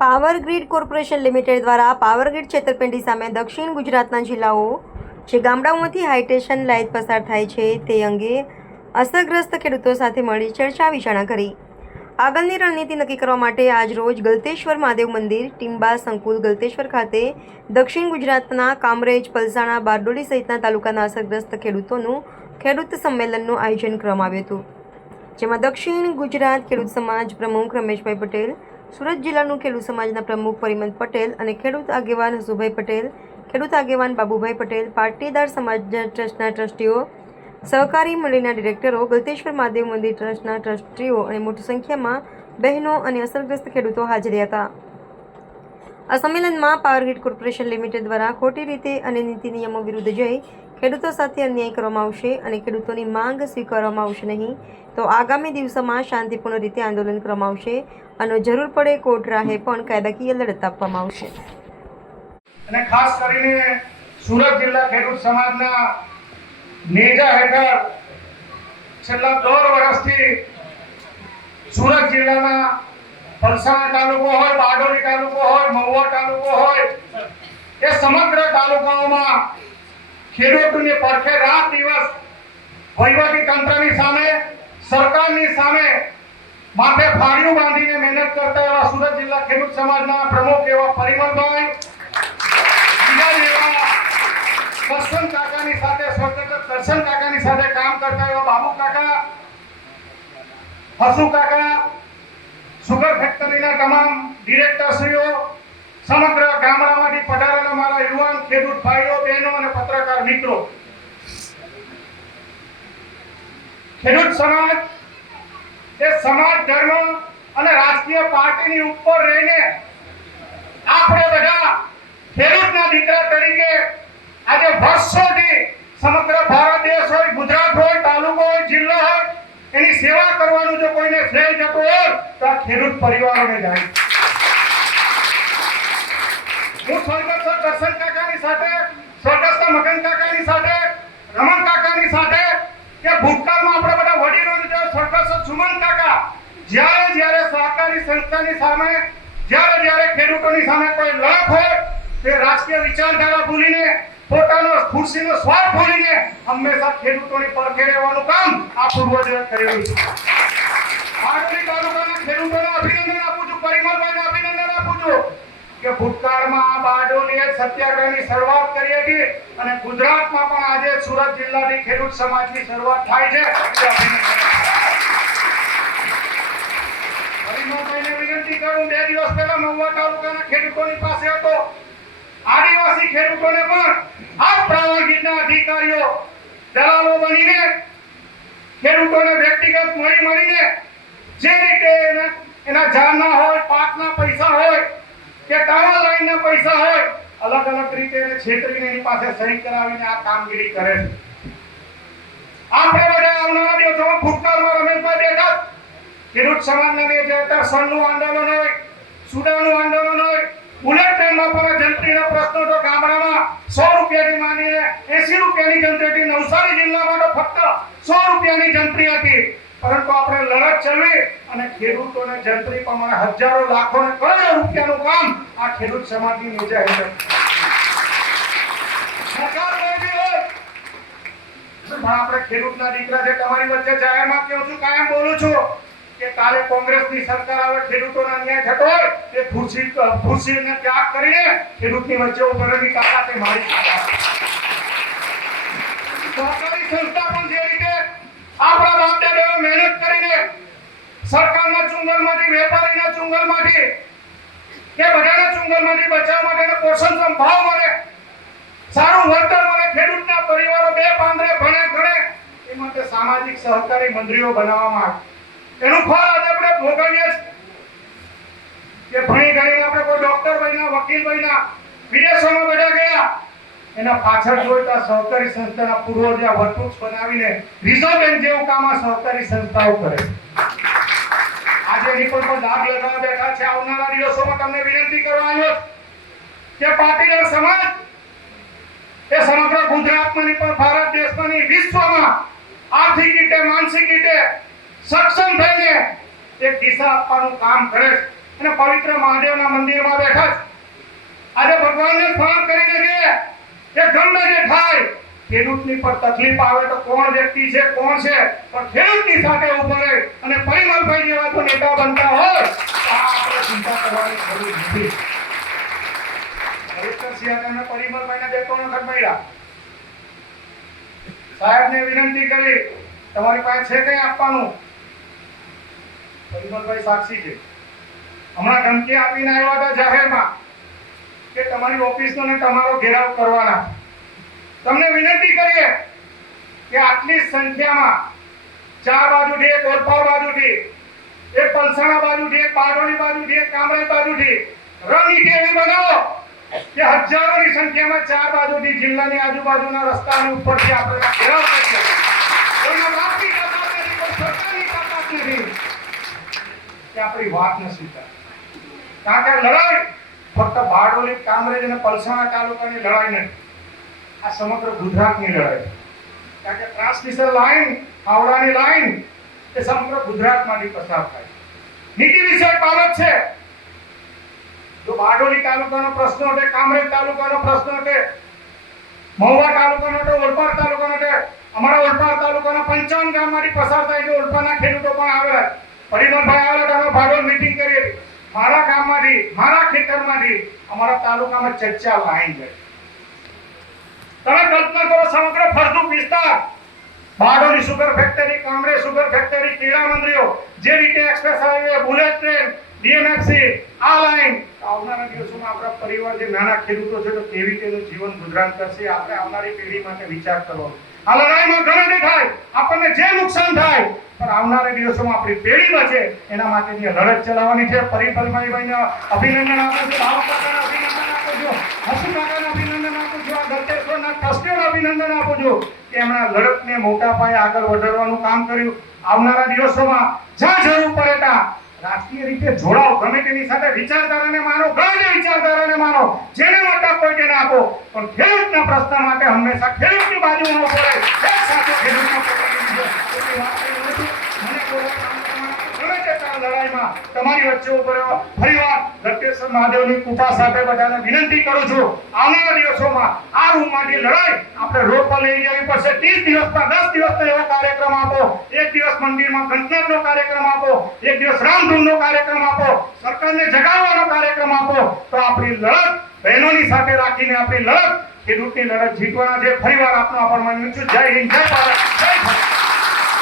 Power grid corporation limited દ્વારા power grid છેતરપિંડી સામે દક્ષિણ ગુજરાતના જિલ્લાઓ જે ગામડાઓમાંથી હાઇટેશન લાઇટ પસાર થાય છે તે અંગે અસરગ્રસ્ત ખેડૂતો સાથે મળી ચર્ચા વિચારણા કરી. આગળની રણનીતિ નક્કી કરવા માટે આજ રોજ ગલતેશ્વર મહાદેવ મંદિર, ટીંબા સંકુલ ગલતેશ્વર ખાતે દક્ષિણ ગુજરાતના કામરેજ, પલસાણા, બારડોલી સહિતના તાલુકાના અસરગ્રસ્ત ખેડૂતોનું ખેડૂત સંમેલનનું આયોજન કરવામાં આવ્યું હતું. જેમાં દક્ષિણ ગુજરાત ખેડૂત સમાજ પ્રમુખ રમેશભાઈ પટેલ સુરત જિલ્લાનું ખેડૂત સમાજના પ્રમુખ પરિમલ પટેલ અને ખેડૂત આગેવાન હસુભાઈ પટેલ, ખેડૂત આગેવાન બાબુભાઈ પટેલ, પાટીદાર સમાજ ટ્રસ્ટના ટ્રસ્ટીઓ, સહકારી મંડળીના ડિરેક્ટરો, ગલતેશ્વર મહાદેવ મંદિર ટ્રસ્ટના ટ્રસ્ટીઓ અને મોટી સંખ્યામાં બહેનો અને અસરગ્રસ્ત ખેડૂતો હાજર હતા. આ સંમેલનમાં પાવરગ્રીડ કોર્પોરેશન લિમિટેડ દ્વારા ખોટી રીતે અને નીતિ નિયમો વિરુદ્ધ જઈ ખેડૂતો સાથે અન્યાય કરવામાં આવશે અને ખેડૂતોની માંગ સ્વીકારવામાં આવશે નહીં, તો આગામી દિવસોમાં શાંતિપૂર્ણ રીતે આંદોલન કરવામાં આવશે. અને જરૂર પડે કોર્ટ રાહે પણ કાયદાકીય લડત આપવામાં આવશે. અને ખાસ કરીને સુરત જિલ્લા ખેડૂત સમાજના નેજા હેઠળ છેલ્લા દોઢ વર્ષથી સુરત જિલ્લાના પલસાણા તાલુકો હોય બારડોલી તાલુકો હોય, મહુવા તાલુકો હોય, એ સમગ્ર તાલુકાઓમાં ખેડૂતોની પડખે રાત દિવસ વહીવટી તંત્રની સામે, સરકારની સામે માથે ફાળિયું બાંધીને મહેનત કરતા એવા સુરત જિલ્લા ખેડૂત સમાજના પ્રમુખ એવા પરિમલભાઈ સાથે કામ કરતા એવા બાબુ કાકા, હસુ કાકા, સુગર ફેક્ટરીના તમામ ડિરેક્ટરશ્રીઓ સમગ્ર ગામડામાંથી પધારેલા મારા યુવાન, ખેડૂત ભાઈઓ, બહેનો અને પત્રકાર મિત્રો. ખેડૂત સમાજ, એ સમાજ ધર્મ અને રાજકીય પાર્ટીની ઉપર રહીને આપણે બધા ખેડૂતના દીકરા તરીકે આજે વર્ષોથી સમગ્ર ભારત દેશ હોય, ગુજરાત હોય, તાલુકો હોય, જિલ્લો હોય, એની સેવા કરવાનું જો કોઈને શ્રેય જતો હોય, તો આ ખેડૂત પરિવારોને જાય. હું સ્વર્ગસ્થ દર્શન કાકાની સાથે, સ્વર્ગસ્થ મગન કાકાની સાથે, રમણ કાકાની સાથે કે ભૂતકાળમાં આપણે બધા વડીલોને જો સ્વર્ગસ્થ સુમન કાકા, જ્યારે જ્યારે સહકારી સંસ્થાની સામે, જ્યારે જ્યારે ખેડૂતોની સામે કોઈ લડત હોય, તે રાજકીય વિચારધારા ભૂલીને, પોતાનો ખુરશીનો સ્વાર્થ ભૂલીને હંમેશા ખેડૂતોની પડખે રહેવાનું કામ આ પૂર્વજોએ કરેલું છે. બારડોલી તાલુકાના ખેડૂતોને અભિનંદન આપું છું, પરિમલભાઈને અભિનંદન આપું છું. કે ભૂતકાળમાં આ બારડોલીએ સત્યાગ્રહની શરૂઆત કરી હતી અને ગુજરાતમાં પણ આજે સુરત જિલ્લાની ખેડૂત સમાજની શરૂઆત થાય છે. પાસે હતો. આદિવાસી ખેડૂતોને પણ આ પ્રામાણિકના અધિકારીઓ દલાલો બનીને ખેડૂતોને વ્યક્તિગત મળી મળીને જે રીતે એના ઝાડના હોય, પાકના પૈસા હોય કે તારા લાઈનના પૈસા હોય અલગ અલગ રીતે એને છેતરીને એની પાસે સહી કરાવીને આ કામગીરી કરે છે. આપણે બધા આવનારા દિવસોમાં ફૂટકારમાં રમેશભાઈ બેઠા. ખેડૂત સમાજના જે અત્યારે સણનું આંદોલન હોય, સુડાનું આંદોલન હોય. બુલેટ ટ્રેનમાં પણ જંત્રીના પ્રશ્નો તો ગામડામાં સો રૂપિયાની માંડીને એસી રૂપિયાની જંત્રી હતી. નવસારી જિલ્લામાં તો ફક્ત સો રૂપિયાની જંત્રી હતી. પરંતુ આપણે લડત ચલવી અને ખેડૂતોને જંત્રી પ્રમાણે હજારો લાખો ને કરોડો રૂપિયાનું કામ આ ખેડૂત સમાજની નીચે સરકાર પણ આપણે ખેડૂતના દીકરા છે તમારી વચ્ચે જાહેરમાં કહું છું કાયમ બોલું છું કે કાલે કોંગ્રેસની સરકાર આવે, ખેડૂતોના ન્યાય થતો હોય, એ ખુરશી ખુરશીને ત્યાગ કરીને ખેડૂતની વચ્ચે ઉભરેલી તાકાત મારી સરકારી સંસ્થા પણ જે રીતે આપણા બાપ દાદાઓ મહેનત કરીને સરકારના ચુંગલમાંથી, વેપારીના ચુંગલમાંથી કે બધાના ચુંગલમાંથી બચાવ માટેનો પોષણક્ષમ ભાવ મળે. સારું વળતર મળે, ખેડૂતના પરિવારો બે પાંદરે ભણે ગણે, એ માટે સામાજિક સહકારી મંડળીઓ બનાવવામાં આવે. એનું ફળ આજે આપણે ભોગવીએ કે ભણી ગણીને આપણે કોઈ ડોક્ટર બન્યા, વકીલ બન્યા, વિદેશોમાં બધા ગયા, એના પાછળ જોઈતા સહકારી સંસ્થાના પૂર્વજા વટવૃક્ષ બનાવીને રિઝર્વ બેંક જેવું કામ આ સહકારી સંસ્થાઓ કરે આજે એની પર દાગ લગાવવા બેઠા છે, આવનારા દિવસોમાં તમને વિનંતી કરવા આવ્યો કે પાટીદાર સમાજ, એ સમગ્ર ગુજરાતમાં નહીં પણ ભારત દેશમાં નહીં વિશ્વમાં આર્થિક રીતે, માનસિક રીતે સક્ષમ થઈને એક દિશા આપવાનું કામ કરે છે. અને પવિત્ર મહાદેવના મંદિરમાં બેઠા છે. આજે ભગવાનને સ્મરણ કરીને કે જે ગમે જે થાય ખેડૂતની પર તકલીફ આવે તો કોણ વ્યક્તિ છે, કોણ છે? પણ ખેડૂતની સાથે ઊભો રહે અને પરિમલભાઈ જેવા તો નેતા બનતા હોય, તો આપણે ચિંતા કરવાની જરૂર નથી. વિનંતી કરી, તમારી પાસે છે કંઈ આપવાનું? પરિમલભાઈ સાક્ષી છે. હમણાં ધમકી આપીને આવ્યા હતા જાહેરમાં કે તમારી ઓફિસનો ને તમારો ઘેરાવ કરવાના. તમને વિનંતી કરીએ કે આટલી સંખ્યામાં ચાર બાજુથી એક ઓરપાવ બાજુથી, એક પલસાણા બાજુથી, એક બારડોલી બાજુથી, એક કામરાજ બાજુથી રણનીતિ એવી બનાવો કે હજારોની સંખ્યામાં ચાર બાજુથી જિલ્લાની આજુબાજુના રસ્તાની ઉપરથી આપણે ઘેરાવ કરીએ કે આપણી વાત ન સ્વીકાર. કારણ કે લડાઈ ફક્ત બારડોલી, કામરેજ અને પલસાણા તાલુકાની લડાઈ નથી. આ સમગ્ર ગુજરાતની લડાઈ કારણ કે ટ્રાન્સમિશન લાઈન, હાવડાની લાઈન, એ સમગ્ર ગુજરાતમાંથી પસાર થાય નીતિ વિષયક બાબત છે. જો બારડોલી તાલુકાનો પ્રશ્ન હોય કામરેજ તાલુકાનો પ્રશ્ન છે મહુવા તાલુકાનો છે ઓલપાડ તાલુકાનો છે અમારા ઓલપાડ તાલુકાના પંચાવન ગામમાંથી પસાર થાય છે. ઓલપાડના ખેડૂતો પણ આવેલા પરિમલભાઈ આવેલા હતા, અમે ભાડોળ મીટિંગ કરી મારા ગામમાંથી, મારા ખેતરમાંથી અમારા તાલુકામાં ચર્ચા લાઈન જાય તમે કલ્પના કરો સમગ્ર ફરતું વિસ્તાર, Bardoli sugar factory Congress sugar factory, ક્રીડા મંત્રીઓ જે રીતે express highway, bullet train, DMFC, આ લાઈન આવનારા દિવસોમાં આપણા પરિવાર જે નાના ખેડૂતો છે, તો કેવી રીતે જીવન ગુજરાન કરશે, આપણે આવનારી પેઢી માટે વિચાર કરવો. આ લડાઈમાં ગમે થાય, આપણને જે નુકસાન થાય, પણ આવનારા દિવસોમાં આપણી પેઢી બચે, એના માટેની લડત ચલાવવાની છે. પરિપલભાઈ ભાઈને અભિનંદન આપું છું. અભિનંદન આપું છું. હસુ કાકાને અભિનંદન આપું છું કે એમના લડતને મોટા પાયે આગળ વધારવાનું કામ કર્યું. આવનારા દિવસોમાં જ્યાં જરૂર પડે ત્યાં રાજકીય રીતે જોડાઓ. ગમે તેની સાથે વિચારધારાને માનો, ગમે વિચારધારાને માનો, જેને મત આપો તેને આપો. પણ ખેડૂતના પ્રશ્ન માટે હંમેશા ખેડૂતની બાજુ ઊભો પડે. એક સાથે ખેડૂતનો લડાઈમાં તમારી વચ્ચે ઉપર ફરીવાર દત્તેશ્વર મહાદેવની કૃપા સાથે બધાને વિનંતી કરું છું, આવનારા દિવસોમાં આ રૂમમાંથી લડાઈ આપણે રોડ પર લઈ જવી પડશે. ત્રીસ દિવસના દસ દિવસનો એવો કાર્યક્રમ આપો. એક દિવસ મંદિરમાં ઘંટનાદનો કાર્યક્રમ આપો. એક દિવસ રામધૂનનો કાર્યક્રમ આપો. સરકારને જગાવવાનો કાર્યક્રમ આપો. તો આપણી લડત બહેનોની સાથે રાખીને આપણી લડત ખેડૂતની લડત જીતવાના છે. ફરીવાર આપનો આભાર જય હિન્દ, જય ભારત.